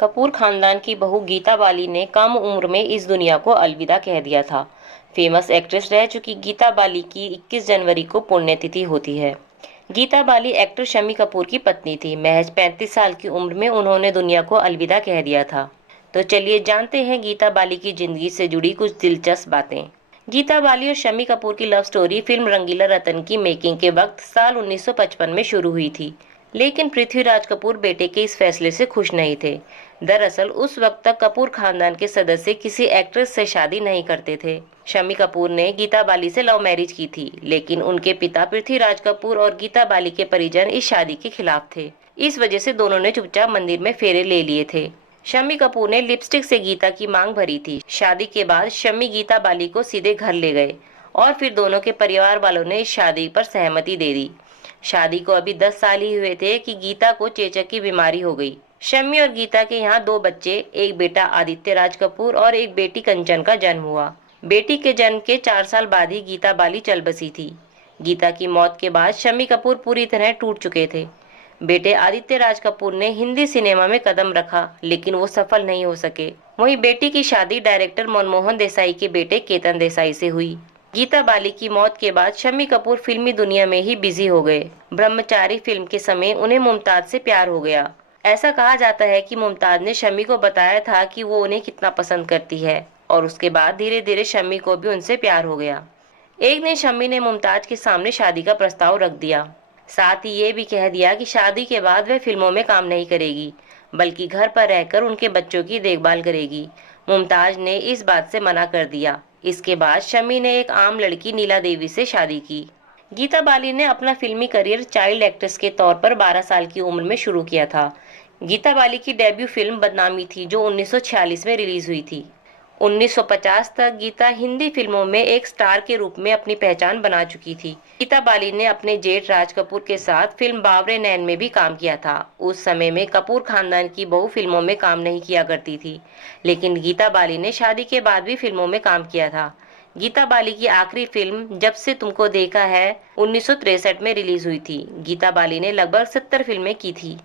कपूर खानदान की बहू गीता बाली ने कम उम्र में इस दुनिया को अलविदा कह दिया था। फेमस एक्ट्रेस रह चुकी गीता बाली की 21 जनवरी को पुण्यतिथि होती है। गीता बाली एक्टर शम्मी कपूर की पत्नी थी। महज 35 साल की उम्र में उन्होंने दुनिया को अलविदा कह दिया था। तो चलिए जानते हैं गीता बाली की जिंदगी से जुड़ी कुछ दिलचस्प बातें। गीता बाली और शम्मी कपूर की लव स्टोरी फिल्म रंगीला रतन की मेकिंग के वक्त साल 1955 में शुरू हुई थी। लेकिन पृथ्वीराज कपूर बेटे के इस फैसले से खुश नहीं थे। दरअसल उस वक्त तक कपूर खानदान के सदस्य किसी एक्ट्रेस से शादी नहीं करते थे। शम्मी कपूर ने गीता बाली से लव मैरिज की थी, लेकिन उनके पिता पृथ्वीराज कपूर और गीता बाली के परिजन इस शादी के खिलाफ थे। इस वजह से दोनों ने चुपचाप मंदिर में फेरे ले लिए थे। शम्मी कपूर ने लिपस्टिक से गीता की मांग भरी थी। शादी के बाद शम्मी गीता बाली को सीधे घर ले गए और फिर दोनों के परिवार वालों ने इस शादी पर सहमति दे दी। शादी को अभी 10 साल ही हुए थे कि गीता को चेचक की बीमारी हो गई। शम्मी और गीता के यहाँ 2 बच्चे, एक बेटा आदित्य राज कपूर और एक बेटी कंचन का जन्म हुआ। बेटी के जन्म के 4 साल बाद ही गीता बाली चल बसी थी। गीता की मौत के बाद शम्मी कपूर पूरी तरह टूट चुके थे। बेटे आदित्य राज कपूर ने हिंदी सिनेमा में कदम रखा, लेकिन वो सफल नहीं हो सके। वहीं बेटी की शादी डायरेक्टर मनमोहन देसाई के बेटे केतन देसाई से हुई। गीता बाली की मौत के बाद शम्मी कपूर फिल्मी दुनिया में ही बिजी हो गए। ब्रह्मचारी फिल्म के समय उन्हें मुमताज से प्यार हो गया। ऐसा कहा जाता है कि मुमताज ने शम्मी को बताया था कि वो उन्हें कितना पसंद करती है और उसके बाद धीरे धीरे शम्मी को भी उनसे प्यार हो गया। एक दिन शम्मी ने मुमताज के सामने शादी का प्रस्ताव रख दिया। साथ ही ये भी कह दिया कि शादी के बाद वह फिल्मों में काम नहीं करेगी, बल्कि घर पर रहकर उनके बच्चों की देखभाल करेगी। मुमताज ने इस बात से मना कर दिया। इसके बाद शम्मी ने एक आम लड़की नीला देवी से शादी की। गीता बाली ने अपना फिल्मी करियर चाइल्ड एक्ट्रेस के तौर पर 12 साल की उम्र में शुरू किया था। गीता बाली की डेब्यू फिल्म बदनामी थी, जो 1946 में रिलीज हुई थी। 1950 तक गीता हिंदी फिल्मों में एक स्टार के रूप में अपनी पहचान बना चुकी थी। गीता बाली ने अपने जेठ राज कपूर के साथ फिल्म बावरे नैन में भी काम किया था। उस समय में कपूर खानदान की बहू फिल्मों में काम नहीं किया करती थी, लेकिन गीता बाली ने शादी के बाद भी फिल्मों में काम किया था। गीता बाली की आखिरी फिल्म जब से तुमको देखा है 1963 में रिलीज हुई थी। गीता बाली ने लगभग 70 फिल्में की थी।